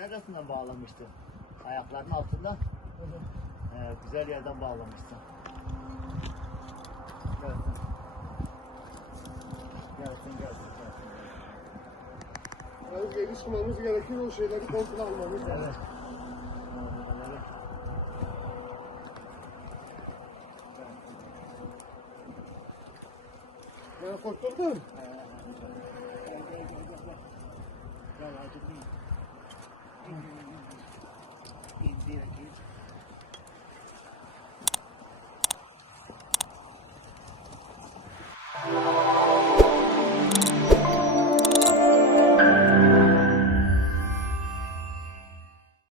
neresinden bağlamıştın? Ayaklarının altında. Güzel yerden bağlamışsın. Gelsin. Gelsin. Yani geri çıkmamız gerekir, o şeyleri kontrol almamız lazım. Evet. Ben kurtuldum. Gel hadi bin. İndir.